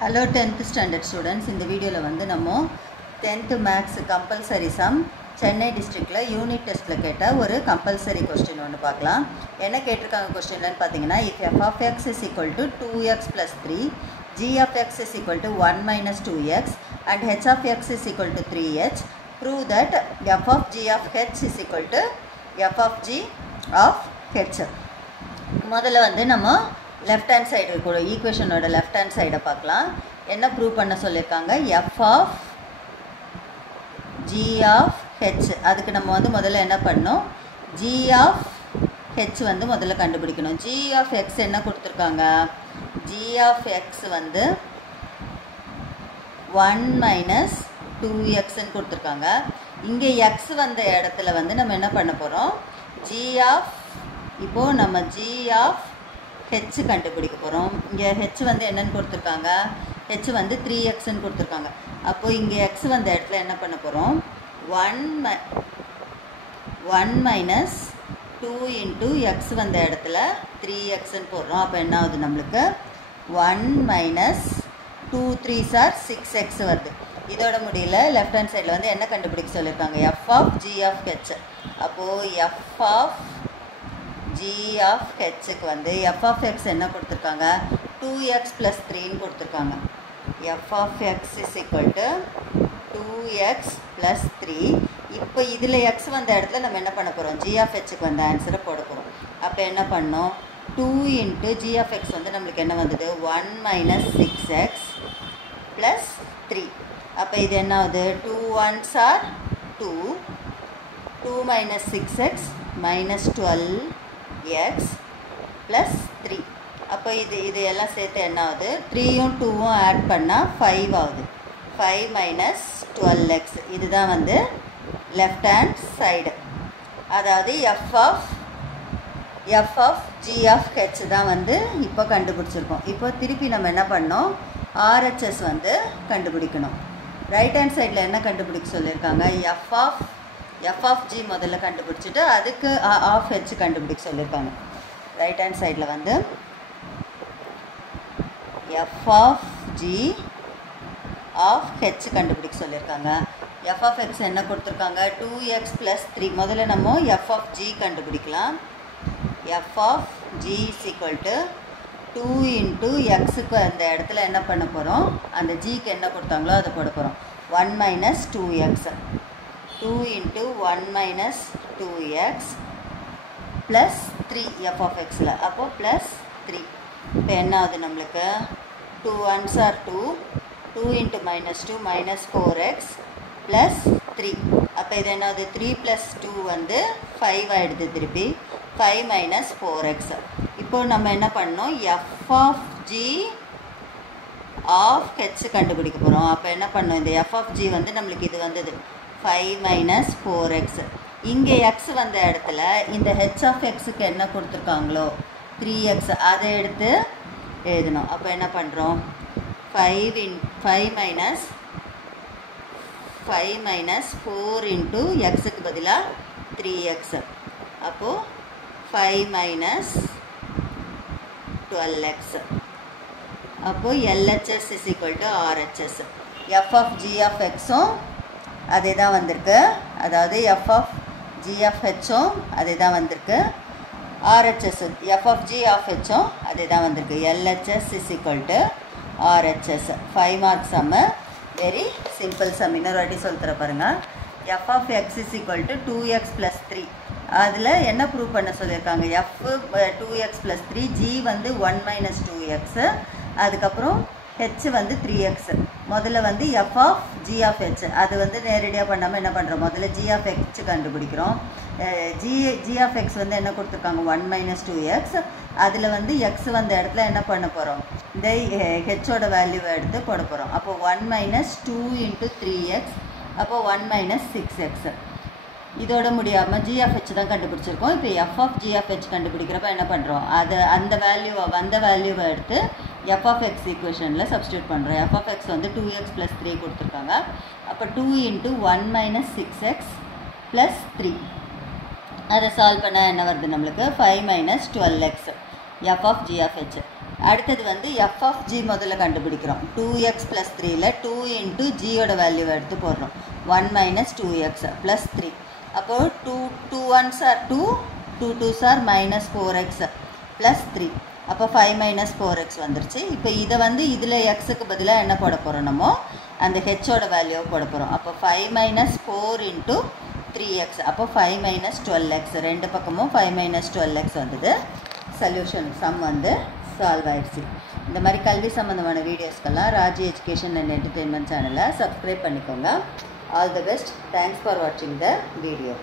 Hello 10th standard students. In the video வந்து நம்ம 10th maths compulsory sum Chennai டிஸ்ட்ரிக்ட்ல unit டெஸ்ட்ல கேட்ட ஒரு கம்பல்சரி क्वेश्चन ஒன்னு பார்க்கலாம். என்ன கேட்டிருக்காங்க क्वेश्चनலன்னு பாத்தீங்கன்னா if f of x is equal to 2x plus 3, g of x is equal to 1 minus 2x and h of x is equal to 3h, prove that f of g of h is equal to f of g of h. முதல்ல வந்து நம்ம left hand side இருக்கிற ஈக்குவேஷனோட left hand side பார்க்கலாம். என்ன prove பண்ண சொல்லிருக்காங்க? f of g of h. அதுக்கு நம்ம வந்து முதல்ல என்ன பண்ணோம்? g of h வந்து முதல்ல கண்டுபிடிக்கணும். g of x என்ன கொடுத்திருக்காங்க? g of x வந்து 1 minus 2x ன்னு கொடுத்திருக்காங்க. இங்க x வந்த இடத்துல வந்து நம்ம என்ன பண்ண போறோம்? g of இப்போ நம்ம g of h கண்டுபிடிக்க போறோம். இங்க h வந்து என்னன்னு கொடுத்திருக்காங்க? h வந்து 3x ன்னு கொடுத்திருக்காங்க. அப்போ இங்க x வந்த இடத்துல என்ன பண்ண போறோம்? 1 minus 2 into x வந்த இடத்துல 3x ன்னு போடுறோம். அப்ப என்ன ஆகுது நமக்கு? 1 minus 2 3s are 6x வருது. இதோட முடியல லெஃப்ட் ஹேண்ட் சைடுல வந்து என்ன கண்டுபிடிக்க சொல்லிருக்காங்க? f of g of h. அப்போ f of g of h க்கு வந்து f of x என்ன கொடுத்திருக்காங்க? 2x plus 3 ன்னு கொடுத்திருக்காங்க. f of x is equal to 2x plus 3. இப்போ இதுல x வந்த இடத்துல நம்ம என்ன பண்ண போறோம்? g of h க்கு வந்து ஆன்சரை போட போறோம். அப்ப என்ன பண்ணோம்? 2 into g of x வந்து நமக்கு என்ன வந்தது? 1 minus 6x plus 3. அப்ப இது என்ன ஆகுது? 2 1s are 2. 2 minus 6x minus 12x plus 3. அப்போ இது எல்லாம் சேர்த்து என்ன ஆகுது? 3யும் 2ம் ஆட் பண்ணா 5 ஆகுது. 5 minus 12x. இதுதான் வந்து லெஃப்ட் ஹேண்ட் சைடு. அதாவது f of g of h தான் வந்து இப்போ கண்டுபிடிச்சிருக்கோம். இப்போ திருப்பி நம்ம என்ன பண்ணோம்? RHS வந்து கண்டுபிடிக்கணும். ரைட் ஹேண்ட் சைடில் என்ன கண்டுபிடிக்க சொல்லியிருக்காங்க? f of g முதல்ல கண்டுபிடிச்சிட்டு அதுக்கு of h கண்டுபிடிக்க சொல்லியிருக்காங்க. ரைட் ஹேண்ட் சைடில் வந்து f of g of h கண்டுபிடிக்க சொல்லியிருக்காங்க. f of x என்ன கொடுத்துருக்காங்க? 2x plus 3. முதல்ல நம்ம f of g கண்டுபிடிக்கலாம். f of g is equal to 2 into xக்கு அந்த இடத்துல என்ன பண்ண போகிறோம்? அந்த gக்கு என்ன கொடுத்தாங்களோ அதை போட போகிறோம். 1 minus 2x. 2 into 1 minus 2x plus 3 f of xல. அப்போ plus 3. இப்போ என்ன ஆகுது நம்மளுக்கு? 2 1s are 2. 2 into minus 2 minus 4x plus 3. அப்போ இது என்ன ஆகுது? 3 plus 2 வந்து 5 ஆயிடுது திருப்பி. 5 minus 4x. இப்போ நம்ம என்ன பண்ணோம்? f of g of h கண்டுபிடிக்க போகிறோம். அப்போ என்ன பண்ணோம்? இந்த f of g வந்து நம்மளுக்கு இது வந்தது 5 minus 4x. இங்கே x வந்த இடத்துல இந்த h of xக்கு என்ன கொடுத்துருக்காங்களோ 3x அதை எடுத்து எழுதணும். அப்போ என்ன பண்ணுறோம்? 5 minus 4 into xக்கு பதிலாக 3x. அப்போது 5 minus 12x. அப்போது LHS is equal to RHS. f of g of xம் அதே தான் வந்திருக்கு. அதாவது f of g of hம் அதே தான் வந்திருக்கு. RHS f of g of hம் அதே தான் வந்திருக்கு. LHS is equal to RHS. 5 marks sum. Very simple some. இன்னொரு வாட்டி சொல்லித்தர பாருங்க. f of x is equal to 2x plus 3. அதில் என்ன ப்ரூவ் பண்ண சொல்லியிருக்காங்க? f 2x plus 3, g வந்து 1 minus 2x, அதுக்கப்புறம் h வந்து 3x. முதல்ல வந்து f of g of h அது வந்து நேரடியாக பண்ணாமல் என்ன பண்ணுறோம்? முதல்ல g of h கண்டுபிடிக்கிறோம். g of x வந்து என்ன கொடுத்துருக்காங்க? 1 minus 2x. அதில் வந்து x வந்த இடத்துல என்ன பண்ண போகிறோம்? இந்த ஹெச்சோட வேல்யூவை எடுத்து போட போகிறோம். அப்போ 1 minus 2 into 3x. அப்போ 1 minus 6x. இதோட முடியாமல் g of h தான் கண்டுபிடிச்சிருக்கோம். இப்போ f of g of h கண்டுபிடிக்கிறப்ப என்ன பண்ணுறோம்? அந்த வேல்யூவை எடுத்து f of x ஈக்குவேஷனில் சப்ஸ்டியூட் பண்ணுறோம். f of x வந்து 2x plus 3 கொடுத்துருக்காங்க. அப்போ 2 into 1 minus 6x plus 3. அதை சால்வ் பண்ணால் என்ன வருது நம்மளுக்கு? 5 minus 12x. f of g of h. அடுத்தது வந்து எஃப் ஆஃப் ஜி முதல்ல கண்டுபிடிக்கிறோம். 2x + 3ல் 2 × ஜியோட வேல்யூவை எடுத்து போடுறோம். 1 - 2x + 3. அப்போது 2 1s are 2, 2 2s are -4x + 3. அப்போ 5 - 4x வந்துருச்சு. இப்போ இதை வந்து இதில் எக்ஸுக்கு பதிலாக என்ன போட போகிறோம், நம்ம அந்த ஹெச்சோட வேல்யூவை போட போகிறோம். அப்போ 5 - 4 × 3x, அப்போ 5 - 12x. ரெண்டு பக்கமும் 5 - 12x வந்தது. சொல்யூஷன் சம் வந்து சால்வ் ஆயிடுச்சு. இந்த மாதிரி கல்வி சம்மந்தமான வீடியோஸ்க்கெல்லாம் ராஜி எஜுகேஷன் அண்ட் என்டர்டெயின்மெண்ட் சேனலை சப்ஸ்கிரைப் பண்ணிக்கோங்க. All the best. Thanks for வாட்சிங் த வீடியோ.